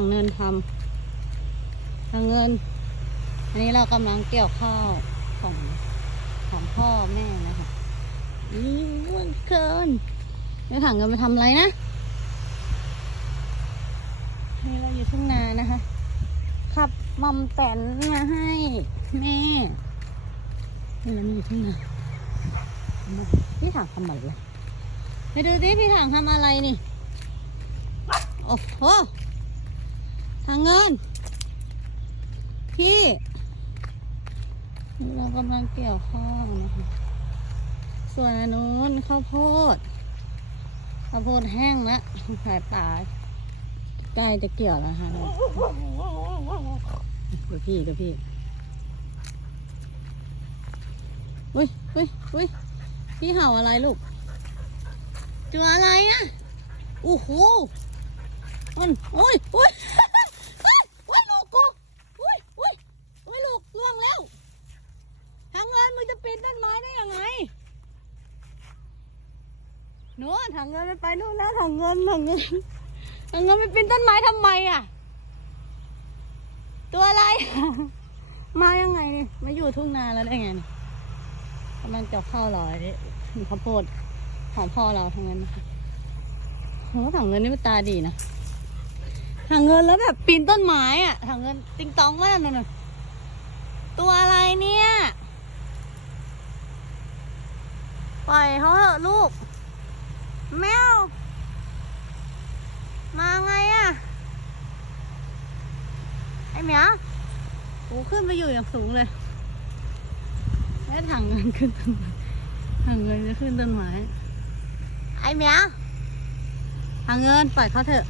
ังเงินทำถังเงิน อันนี้เรากำลังเกี่ยวข้าวของของพ่อแม่นะคะอีอ้วนเกินนี่ถังเงินไปทำอะไรนะนี่เราอยู่ทุ่งนานะคะ ขับมอมแตนมาให้แม่นี่เราอยู่ทุ่งนาพี่ถังทำอะไรไปดูดิพี่ถังทำอะไรนี่ โอ้โหางเงิน พี่ เรากำลังเกี่ยวข้าวนะคะส่วนอันนู้นข้าวโพดข้าวโพดแห้งแล้วสายป่าใกล้จะเกี่ยวแล้วค่ะดูดูพี่ดูพี่อุ้ยอุ้ยอุ้ยพี่เห่าอะไรลูกตัวอะไรอะโอ้โหมันโอ้ยโอ้ย โอ้ยโอ้ยลูกกูโอ้ยโอ้ยโอ้ยลูกล่วงแล้ว ทางเงินมึงจะปีนต้นไม้ได้ยังไง หนูทางเงินมันไปนู่นแล้วทางเงินทางเงินทางเงินไปปีนต้นไม้ทำไมอะ ตัวอะไร มายังไงนี่มาอยู่ทุ่งนาแล้วได้ไงนี่กำลังจะเข้าวลอยนี่ข้าวโพดของพ่อเราทั้งนั้นโหถังเงินนี่มันตาดีนะถังเงินแล้วแบบปีนต้นไม้อะถังเงินติงตองว่านั่นน่ะตัวอะไรเนี่ย ปล่อยเขาเถอะลูก แมว มาไงอะไอเหมียโอ้ขึ้นไปอยู่อย่างสูงเลย แล้วถังเงินขึ้นต้นไม้ถังเงินจะขึ้นต้นไม้ไอเหมียถังเงินปล่อยเขาเถอะ